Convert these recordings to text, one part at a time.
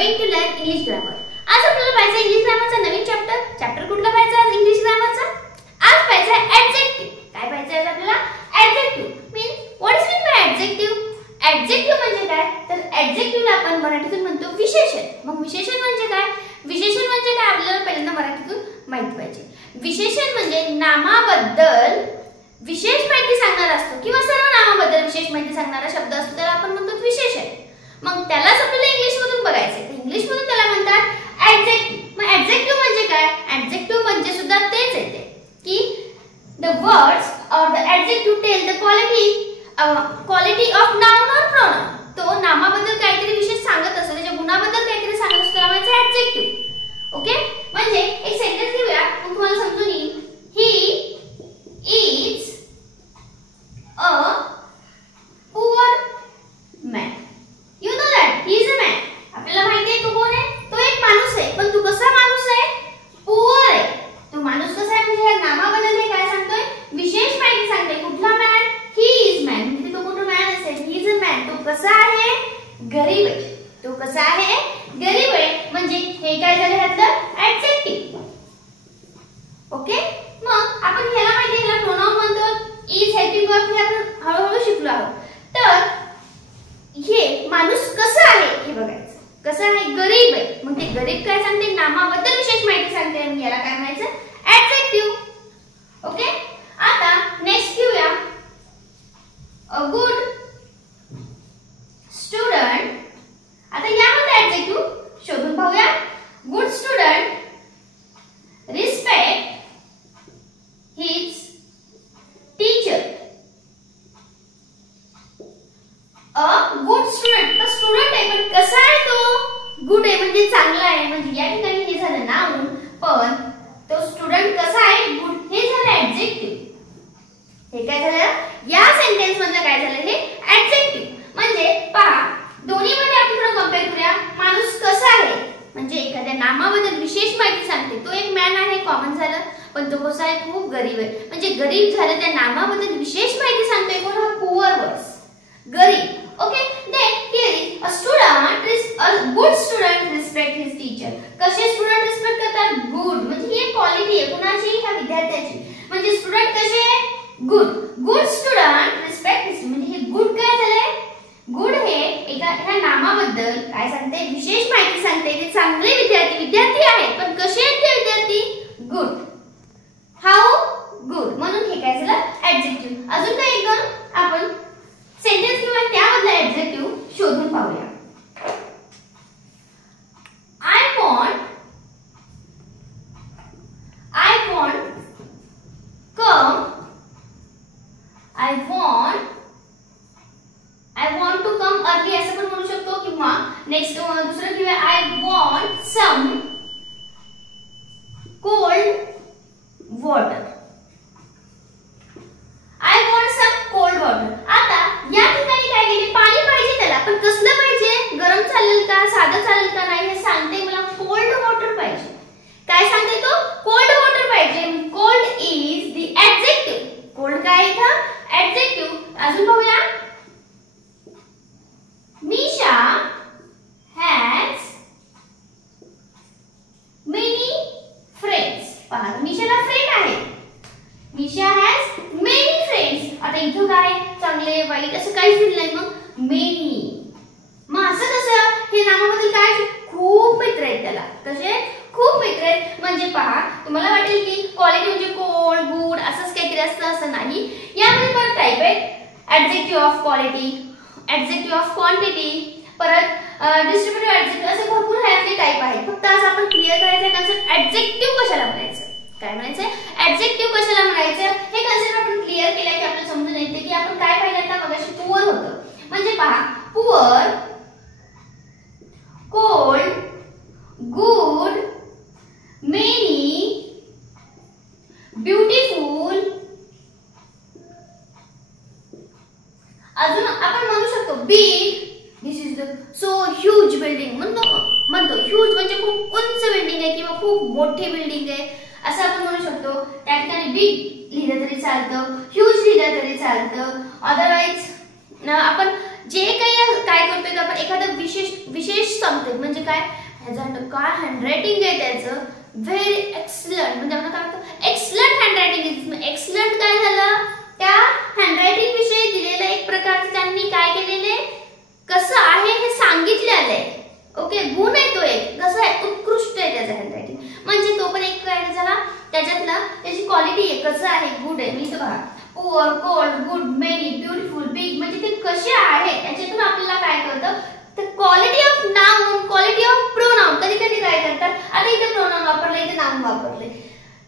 going to learn English grammar. आज आपल्याला पाहायचं इंग्लिश ग्रामरचा नवीन चॅप्टर कुठला पाहायचा आज इंग्लिश ग्रामरचा? आज पाहायचा ॲडजेक्टिव्ह. काय पाहायचं आहे आपल्याला? Adjective mean what is mean by adjective? Adjective म्हणजे काय? तर ॲडजेक्टिव्हला आपण मराठीतून म्हणतो विशेषण. मग विशेषण म्हणजे काय? विशेषण म्हणजे काय आपल्याला पहिल्यांदा मराठीतून माहित पाहिजे. विशेषण म्हणजे नामाबद्दल विशेष माहिती सांगणारा असतो किंवा सर्व नामाबद्दल विशेष माहिती सांगणारा शब्द असतो त्याला आपण म्हणतो विशेषण. मग त्यालाच आपल्याला इंग्लिश मधून बघायचं. तर इंग्लिश मधून त्याला म्हणतात ॲडजेक्टिव्ह. मग ॲडजेक्टिव्ह म्हणजे काय? ॲडजेक्टिव्ह म्हणजे सुद्धा तेच येते की the words or the adjective tell the quality of noun or pronoun. तो नामाबद्दल काहीतरी विशेष सांगत असतो, त्याच्या गुणाबद्दल काहीतरी सांगत असतो, त्याला म्हणायचं ॲडजेक्टिव्ह. ओके, म्हणजे एक सेंटेन्स घेऊया मग तुम्हाला समजून येईल. He is a poor man. You know that he is a man. आपल्याला माहिती आहे तो कोण आहे? तो एक माणूस आहे. पण तो कसा माणूस आहे? पुअर आहे. तो माणूस कसा आहे म्हणजे या नामाबद्दल हे काय सांगतोय? विशेष माहिती सांगतोय. कुठला मॅन? He is man. म्हणजे तो कोण मॅन असेल? He is a man. तो कसा आहे? गरीब आहे. तो कसा आहे? गरीब आहे. म्हणजे हे काय झालं ह्यातलं ॲडजेक्टिव्ह. ओके, मग आपण ह्याला माहिती आहे ह्याला प्रोनाउन म्हणतो. इज हेल्पिंग वर्ब हे आपण हळूहळू शिकलो आहोत. तर हे माणूस कसा आहे हे बघायचं. कसं आहे? गरीब आहे. मग ते गरीब काय सांगते? नामाबद्दल विशेष माहिती सांगते. मग याला काय म्हणायचं? ॲडजेक्टिव्ह. ओके, आता नेक्स्ट घेऊया अ गुड स्टुडंट. आता यामध्ये ॲडजेक्टिव्ह शोधून पाहूया. Good student respect his teacher. अ गुड स्टुडंट. तर स्टुडंट आहे पण कसा आहे तो? गुड आहे म्हणजे चांगला आहे. म्हणजे या ठिकाणी हे झालं नाउन, पण तो स्टुडंट कसा आहे? गुड. हे झालं ॲडजेक्टिव्ह. हे काय झालं? या सेंटेन्स मधलं काय झालं? हे ॲडजेक्टिव्ह. म्हणजे पहा दोन्हीमध्ये आपण थोडं कंपेअर करूया. माणूस कसा आहे म्हणजे एखाद्या नामाबद्दल विशेष माहिती सांगते. तो एक मॅन आहे, कॉमन झालं. पण तो कसा आहे? खूप गरीब आहे. म्हणजे गरीब झालं, त्या नामाबद्दल विशेष माहिती सांगतोय. कोण? हा पुअर वर्ड्स, गरीब. Okay, then here is a student a good student respect his teacher. कसे स्टुडंट रिस्पेक्ट करतात? गुड. म्हणजे ही एक क्वालिटी आहे कुणाची? ह्या विद्यार्थ्याची. म्हणजे स्टुडंट कसे आहे? Good. Good student respect his. म्हणजे हे गुड काय झालंय? गुड हे एका ह्या नामाबद्दल काय सांगते? विशेष माहिती सांगते. ते चांगले विद्यार्थी आहेत. पण कसे आहेत ते विद्यार्थी? गुड. हाऊ? गुड. म्हणून हे काय झालं? ॲडजेक्टिव्ह. अजून काय एकदम आपण सेंटेन्स किंवा त्यामधला ॲडजेक्टिव्ह शोधून पाहूया. I want to come early असं पण म्हणू शकतो. किंवा नेक्स्ट दुसरं घेऊया. I want some cold water. I want some cold water. आता या ठिकाणी काय केले? पाणी पाहिजे त्याला, पण कसलं पाहिजे? गरम चालेल का? साधं चालेल का? नाही, हे सांगते मला कोल्ड वॉटर पाहिजे. काय सांगते तो? कोल्ड वॉटर पाहिजे. Cold is the adjective. Cold काय इथं? ॲडजेक्टिव्ह. अजून पाहूया. Misha has many friends. पहा मिशाला फ्रेंड आहे. Misha has many friends. आता इथं काय? चांगले वाईट असं काहीच दिलं नाही. मग many. मग असं कसं? हे नामाबद्दल काय? खूप मित्र आहेत त्याला. कसे? खूप मित्र आहेत. म्हणजे पहा तुम्हाला वाटेल की क्वालिटी म्हणजे कोल्ड, गुड असंच काहीतरी असतं. असं नाही. यामध्ये परत टाईप आहेत. Adjective of quality, adjective of quantity, परत डिस्ट्रीब्युटिव्ह ॲडजेक्टिव्ह, असे भरपूर ह्यातले टाईप आहेत. फक्त आज आपण क्लिअर करायचं आहे कन्सेप्ट. ॲडजेक्टिव्ह कशाला म्हणायचं? काय म्हणायचं? ॲडजेक्टिव्ह कशाला म्हणायचं? हे कन्सेप्ट आपण क्लिअर केलं की आपल्याला समजून येते की आपण काय पाहिलं आता मगाशी पुअर होतं. म्हणजे पहा poor, cold, good, many, beautiful. अजून आपण म्हणू शकतो big. This is the so huge building. म्हणतो ह्यूज म्हणजे खूप उंच बिल्डिंग आहे किंवा खूप मोठी बिल्डिंग आहे असं आपण म्हणू शकतो. त्या ठिकाणी बिग लिहिलं तरी चालतं, ह्यूज लिहिलं तरी चालतं. अदरवाइज आपण जे काही काय करतोय आपण एखादं विशेष सांगते म्हणजे काय काय हँडरायटिंग आहे त्याचं व्हेरी एक्सलंट म्हणजे आपण काय म्हणतो एक्सलंट हँडरायटिंग एक्सलंट काय झालं त्या हँडरायटिंग विषयी दिलेलं एक प्रकारचं त्यांनी काय केलेले कसं आहे हे सांगितलेलं आहे ओके गुण आहे तो एक कसं आहे उत्कृष्ट आहे त्याचं हँडरायटिंग म्हणजे तो पण एक काय झाला त्याच्यातला त्याची क्वालिटी आहे कसं आहे गुड आहे मी तो बघा poor cold good many beautiful big म्हणजे ते कसे आहे त्याच्यातून आपल्याला काय कळतं तर quality of noun quality of pronoun कधी कधी काय करतात आता इथे प्रोनाउन वापरले इथे नाउन वापरले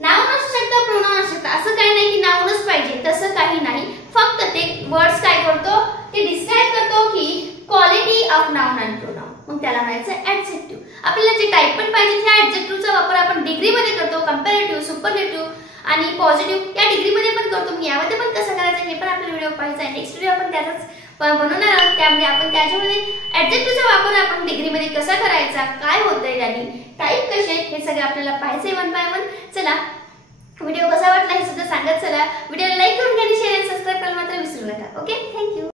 नाउन असू शकतं प्रोनाउन असू शकतं असं काही नाही की नाउनच पाहिजे तसं काही नाही फक्त ते वर्ड्स काय करतो ते डिस्क्राइब करतो की quality of noun and pronoun मग त्याला म्हणायचं ऍडजेक्टिव्ह आपल्याला जे टाइप पण पाहिजे त्या ऍडजेक्टिव्हचा वापर आपण डिग्री मध्ये करतो कंपॅरेटिव्ह सुपरलेटिव्ह आणि पॉझिटिव्ह या डिग्री मध्ये पण करतो मग यामध्ये पण कसं करायचं हे पण आपल्या व्हिडिओ पाहायचा आहे नेक्स्ट व्हिडिओ आपण त्याचाच बनवणार आहोत त्यामध्ये आपण त्याच्यामध्ये ऍडजेक्टिव्हचा वापर आपण डिग्री मध्ये कसा करायचा काय होतंय त्याने टाइप कसे हे सगळं आपल्याला पाहायचंय 1 by 1 चला व्हिडिओ कसा वाटला हे सुद्धा सांगत चला व्हिडिओला लाईक करून घ्या आणि शेअर आणि सबस्क्राइब करायला मात्र विसरू नका ओके थँक्यू